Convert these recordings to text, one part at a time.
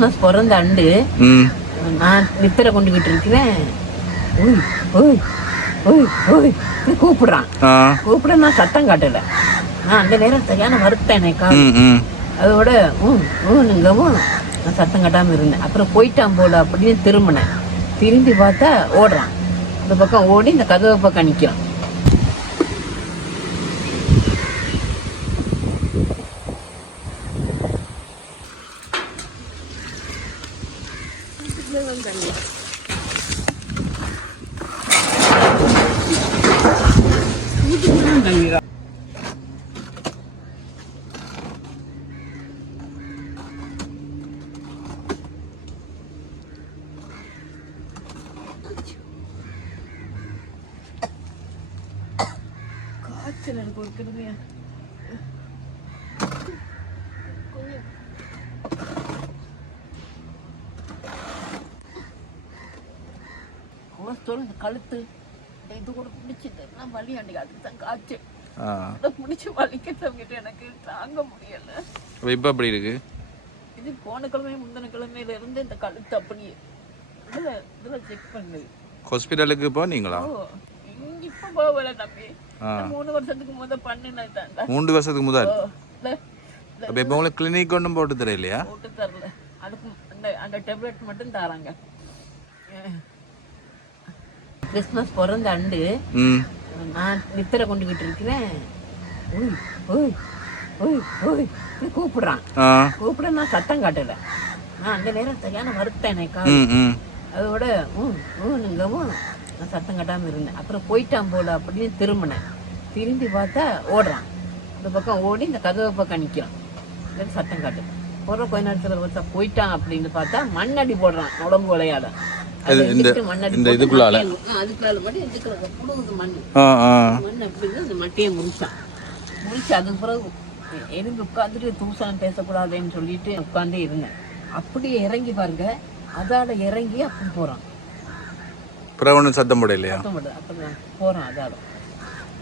Christmas பிறந்த and நான் நித்திரை கொண்டுகிட்டு இருக்கிறேன். ஓய் ஓய் ஓய் ஓய் கூப்பிடுறான். கூப்பிட நான் சத்தம் காட்டல. நான் அந்த நேரம் சரியான வருத்தேன் எனக்கு. அதோட ஊனுங்கவும் நான் சத்தம் கட்டாமல் இருந்தேன். அப்புறம் போயிட்டான் போல அப்படின்னு திரும்பினேன். திரும்பி பார்த்தா ஓடுறான். இந்த பக்கம் ஓடி இந்த கதவை பக்கம் நிற்கிறான். காய்ச்சல் எனக்கு கொடுக்குறதுயா. கழுத்து இது கூட பிடிச்சிட்டு நான் வலி அன்னைக்கு அதுக்கு தான் காய்ச்சல் பிடிச்சி வலிக்கிட்டு எனக்கு தாங்க முடியல. இப்ப எப்படி இருக்கு? இது போன கிழமை முந்தின கிழமையில இருந்து இந்த கழுத்து அப்படியே இதுல செக் பண்ணுது. ஹாஸ்பிட்டலுக்கு போனீங்களா? இப்ப போகல தம்பி. 3 வருஷத்துக்கு முதல் பண்ணினேன். 3 வருஷத்துக்கு முதல் அப்ப இப்ப உங்களுக்கு கிளினிக் ஒன்றும் போட்டு தரலையா? போட்டு தரல. அதுக்கு அந்த டேப்லெட் மட்டும் தராங்க. கிறிஸ்மஸ் பிறந்த அண்டு நான் நித்திரை கொண்டுகிட்டு இருக்கிறேன். ஓய் ஓய் ஓய் ஓய் கூப்பிடுறான். கூப்பிட நான் சத்தம் காட்டல. நான் அந்த நேரம் சரியான வருத்தேன் எனக்கு. அதோட ஊனுங்கவும் நான் சத்தம் கட்டாமல் இருந்தேன். அப்புறம் போயிட்டான் போல அப்படின்னு திரும்பினேன். திரும்பி பார்த்தா ஓடுறான். இந்த பக்கம் ஓடி இந்த கதவை பக்கம் நிற்கிறான். சத்தம் காட்டு போகிற கொஞ்ச நேரத்தில் பார்த்தா போயிட்டான் அப்படின்னு பார்த்தா மண்ணடி போடுறான். உடம்பு விளையாட அதுக்குள்ளால மட்டும் எதுக்குள்ள புடுங்குது மண் அப்படின்னு அந்த மட்டையை முடிச்சு அதுக்கு பிறகு எதுக்கு உட்காந்துட்டு தூசான் பேசக்கூடாதுன்னு சொல்லிட்டு உட்காந்தே இருந்தேன். அப்படியே இறங்கி பாருங்க. அதால இறங்கி அப்படி போறான். சத்தம் போடலையா? போறான். அதால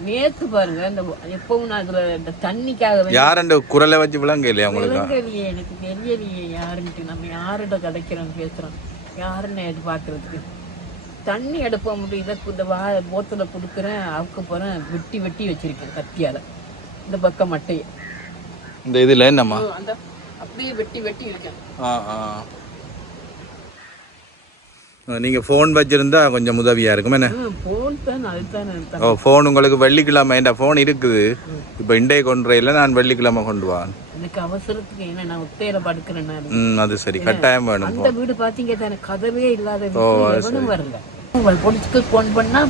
நேத்து பாருங்க. இந்த எப்பவும் நான் அதுல இந்த தண்ணிக்காக யார் அந்த குரலை வச்சு விளங்க இல்லையா உங்களுக்கு? எனக்கு தெரியலையே யாருன்ட்டு. நம்ம யாருட கிடைக்கிறோம் பேசுறோம் யாருன்னு எதிர்பார்க்கறதுக்கு. தண்ணி எடுப்ப முடியும். இதை இந்த போத்துல கொடுக்குறேன் அவுக்க போறேன். வெட்டி வெட்டி வச்சிருக்கேன் கத்தியால இந்த பக்கம் மட்டையை. இந்த இதுல என்னம்மா அந்த அப்படியே வெட்டி வெட்டி இருக்கேன். நீங்க போன் வச்சிருந்தா கொஞ்சம் உதவியா இருக்கும். என்ன போன் உங்களுக்கு வெள்ளிக்கிழமை என் போன் இருக்குது. இப்ப இண்டே கொண்டுல நான் வெள்ளிக்கிழமை கொண்டு வான். எனக்கு அவசரத்துக்கு என்ன நான் உத்தையில படுக்கிறேன். அது சரி கட்டாயம் வேணும். அந்த வீடு பாத்தீங்க தானே கதவே இல்லாத வீடு வரல. போலீஸ்க்கு போன் பண்ணா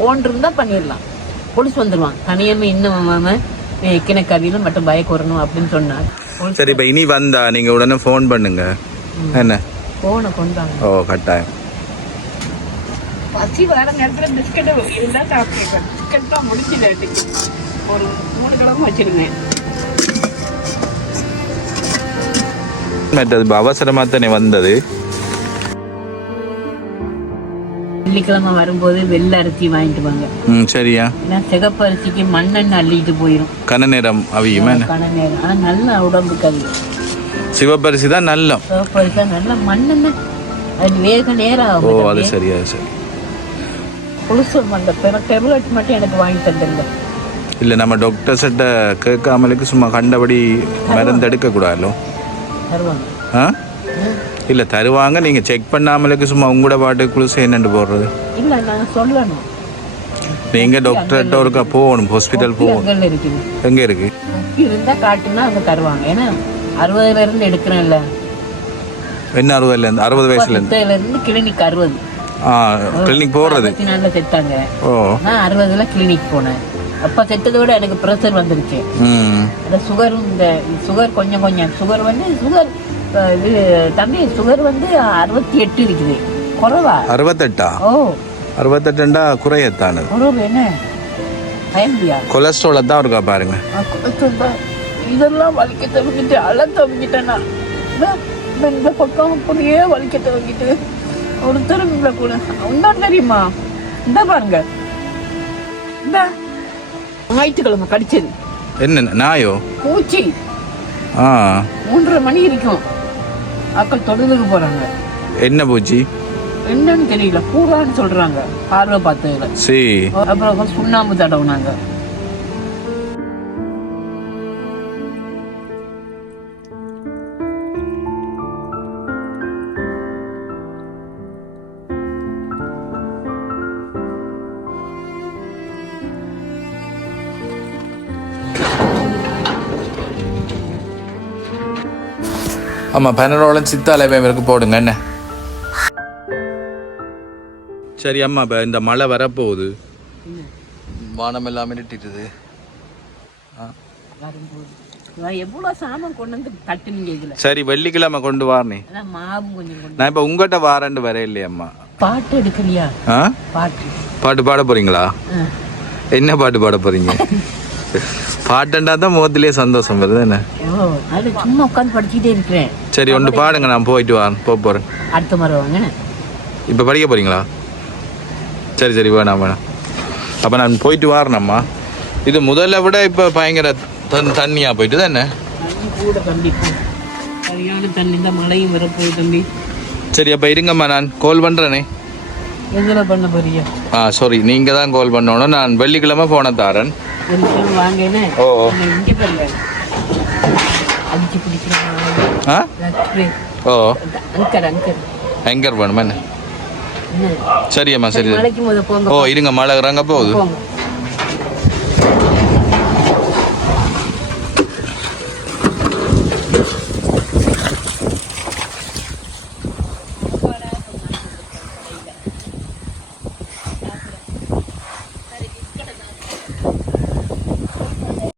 போன் இருந்தா பண்ணிடலாம். போலீஸ் வந்துருவான். தனியாம இன்னும் கிணக்கவியில மட்டும் பயக்கு வரணும் அப்படின்னு சொன்னார். சரி இப்ப இனி வந்தா நீங்க உடனே போன் பண்ணுங்க. என்ன போனை கொண்டாங்க. ஓ கட்டாயம். பசி வர நேரத்துல பிஸ்கட் இருந்தா சாப்பிட்டுருக்கேன். பிஸ்கட் தான் முடிச்சுட்டு ஒரு 3 கிழமை வச்சிருந்தேன். அவசரமா தானே வந்தது. வெள்ளிக்கிழமை வரும்போது வெள்ளை அரிசி வாங்கிட்டு வாங்க. சரியா? ஏன்னா சிகப்பு அரிசிக்கு மண்ணெண்ணெய் அள்ளிட்டு போயிடும். கன நேரம் அவியுமே. கன நேரம் ஆனா நல்ல உடம்புக்கு அது. சிவப்பரிசி தான் நல்ல. சிவப்பரிசி தான் நல்ல. மண்ணெண்ணெய் அது வேக நேரம் ஆகும். ஓ அது சரியா சரி. புதுசு அந்த டேப்லெட் மட்டும் எனக்கு வாங்கி தந்துருங்க. இல்ல நம்ம டாக்டர் கிட்ட கேட்காமலுக்கு சும்மா கண்டபடி மருந்து எடுக்க கூடாதோ? தருவாங்க. இல்ல தருவாங்க. நீங்க செக் பண்ணாமலுக்கு சும்மா உங்களோட பாட்டுக்குள்ள என்னண்டு போடுறது இல்ல. நான் சொல்லணும். நீங்க டாக்டர்கிட்ட ஒருக்கா போகணும். ஹாஸ்பிட்டல் போகணும். எங்க இருக்கு இருந்தா காட்டுனா அவங்க தருவாங்க. ஏன்னா 60ல இருந்து எடுக்கிறேன்ல. என்ன 60ல இருந்து? 60 வயசுல இருந்து கிளினிக் 60. கிளினிக் போறது செத்தாங்க. நான் 60ல கிளினிக் போனேன். அப்ப செத்ததோட எனக்கு பிரஷர் வந்துருச்சு. சுகரும் இந்த சுகர் கொஞ்சம் சுகர் வந்து சுகர் இது தம்பி சுகர் வந்து 68 இருக்குது. குறைவா? 68. ஓ 68 குறையத்தானது. என்ன பயந்தியா? கொலஸ்ட்ரால் தான் இருக்கா பாருங்க. இதெல்லாம் வலிக்க தவிக்கிட்டு அழ தவிக்கிட்டேன்னா இந்த பக்கம் அப்படியே வலிக்க தவிக்கிட்டு ஒருத்தர் கூட ஒன்றும் தெரியுமா? இந்த பாருங்க இந்த ஞாயிற்றுக்கிழமை கடிச்சது. என்ன நாயோ? பூச்சி. 3:30 மணி இருக்கும். ஆக்கள் தொழிலுக்கு போறாங்க. என்ன பூச்சி என்னன்னு தெரியல, பூரான்னு சொல்றாங்க பார்வை பார்த்ததுல. சரி. அப்புறம் சுண்ணாம்பு தடவுனாங்க. ஆமாம் பெனரோலும் சித்தாலயம் இருக்கு போடுங்க என்ன. சரி அம்மா இப்போ இந்த மழை வரப்போகுது, வானம் எல்லாம் இருட்டிட்டுது. எவ்வளவு சாமான் கொண்டு வந்து கட்டுனீங்க இதுல. சரி வெள்ளிக்கிழமை கொண்டு வாரணே, மாவும் கொஞ்சம் கொண்டு. நான் இப்போ உங்கள்கிட்ட வாரண்டு வர இல்லையம்மா. பாட்டு எடுக்கலையா? பாட்டு பாட்டு பாட போறீங்களா? என்ன பாட்டு பாட போறீங்க? பாட்டுண்டா தான் முகத்திலேயே சந்தோஷம் வருது என்ன. சும்மா உட்காந்து படிச்சுட்டே இருக்கிறேன். சரி ஒன்று பாடுங்க, நான் போயிட்டு வரேன், போறேன். அடுத்த முறை வாங்க. இப்போ படிக்க போறீங்களா? சரி சரி வேணாம் வேணாம். அப்போ நான் போயிட்டு வரேனம்மா. இது முதல்ல விட இப்போ பயங்கர தண்ணியா போயிட்டு தான் என்ன கூட தம்பி, சரியான தண்ணி. இந்த மழையும் வரப்போகுது தம்பி. சரி அப்போ இருங்கம்மா, நான் கால் பண்ணுறேனே. எதில் பண்ண போறீங்க? சாரி நீங்கள் தான் கால் பண்ணணும். நான் வெள்ளிக்கிழமை போன தாரன் வாங்கன்னு. ஓ இங்கே பாருங்க, அடிச்சு பிடிக்கிறேன். ஓ அங்கர் அங்கர் எங்கர் வேணுமா என்ன? சரியம்மா சரி. மழைக்கு போது போங்க. ஓ இருங்க, மழை இறங்க போகுது. போங்க.